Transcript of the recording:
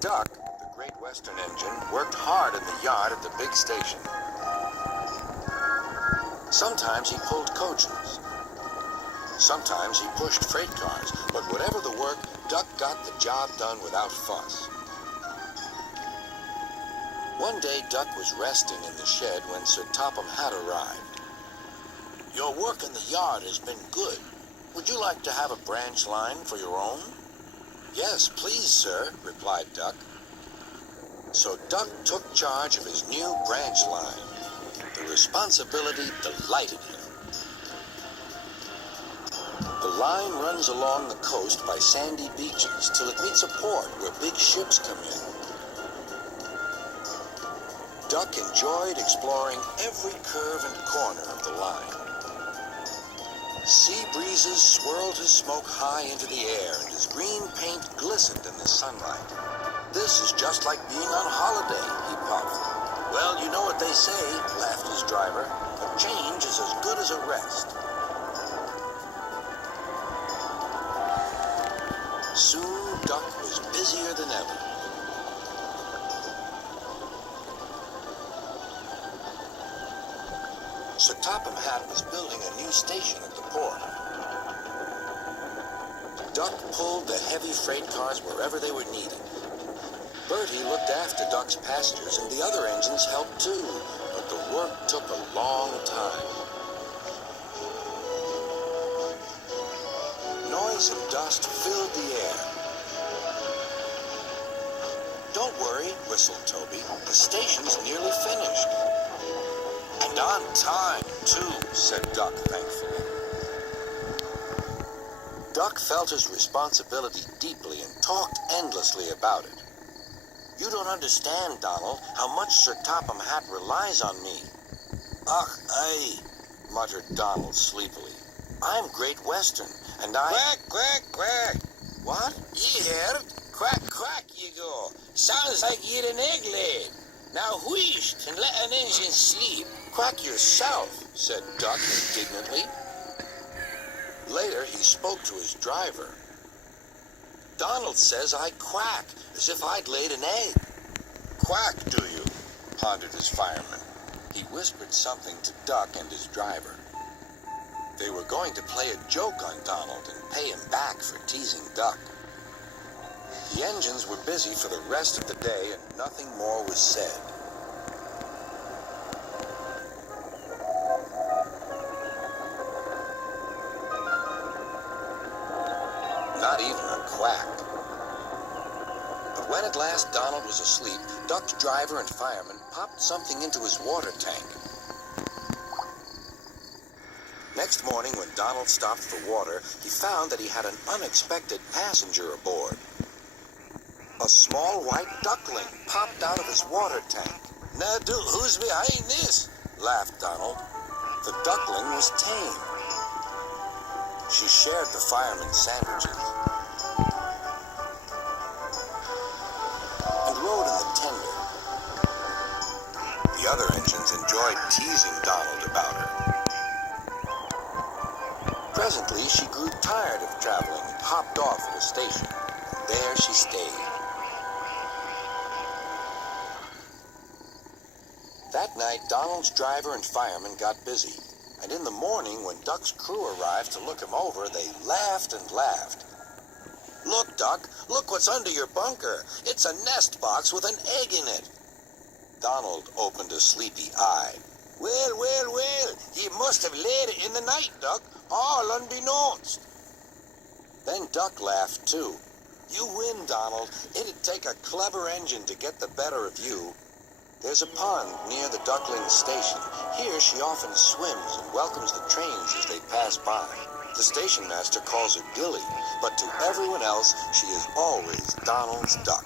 Duck, the Great Western engine, worked hard in the yard at the big station. Sometimes he pulled coaches. Sometimes he pushed freight cars, but whatever the work, Duck got the job done without fuss. One day, Duck was resting in the shed when Sir Topham Hatt arrived. "Your work in the yard has been good. Would you like to have a branch line for your own?" "Yes, please, sir," replied Duck. So Duck took charge of his new branch line. The responsibility delighted him. The line runs along the coast by sandy beaches till it meets a port where big ships come in. Duck enjoyed exploring every curve and corner of the line. Sea breezes swirled his smoke high into the air, and his green paint glistened in the sunlight. "This is just like being on holiday," he puffed. "Well, you know what they say," laughed his driver. "A change is as good as a rest." Soon, Duck was busier than ever. Sir Topham Hatt was building a new station at the port. Duck pulled the heavy freight cars wherever they were needed. Bertie looked after Duck's passengers, and the other engines helped too, but the work took a long time. Noise and dust filled the air. "Don't worry," whistled Toby. "The station's nearly finished." "And on time, too," said Duck thankfully. Duck felt his responsibility deeply and talked endlessly about it. "You don't understand, Donald, how much Sir Topham Hatt relies on me." "Ach, aye," muttered Donald sleepily. "I'm Great Western, and I—" "Quack, quack, quack." "What?" "Ye heard? Quack, quack, you go. Sounds like you're an egg laid. Now wheesh and let an engine sleep." "Quack yourself," said Duck indignantly. Later, he spoke to his driver. "Donald says I quack, as if I'd laid an egg." "Quack, do you?" pondered his fireman. He whispered something to Duck and his driver. They were going to play a joke on Donald and pay him back for teasing Duck. The engines were busy for the rest of the day, and nothing more was said. Not even a quack. But when at last Donald was asleep, Duck's driver and fireman popped something into his water tank. Next morning, when Donald stopped for water, he found that he had an unexpected passenger aboard. A small white duckling popped out of his water tank. "Now, who's behind this?" laughed Donald. The duckling was tame. She shared the fireman's sandwiches and rode in the tender. The other engines enjoyed teasing Donald about her. Presently, she grew tired of traveling and hopped off at a station. And there she stayed. That night, Donald's driver and fireman got busy. And in the morning, when Duck's crew arrived to look him over, they laughed and laughed. "Look, Duck, look what's under your bunker. It's a nest box with an egg in it." Donald opened a sleepy eye. Well, well, well, you must have laid it in the night, Duck, all unbeknownst." Then Duck laughed too. "You win, Donald. It'd take a clever engine to get the better of you." There's a pond near the duckling station. Here she often swims and welcomes the trains as they pass by. The station master calls her Billy, but to everyone else, she is always Donald's duck.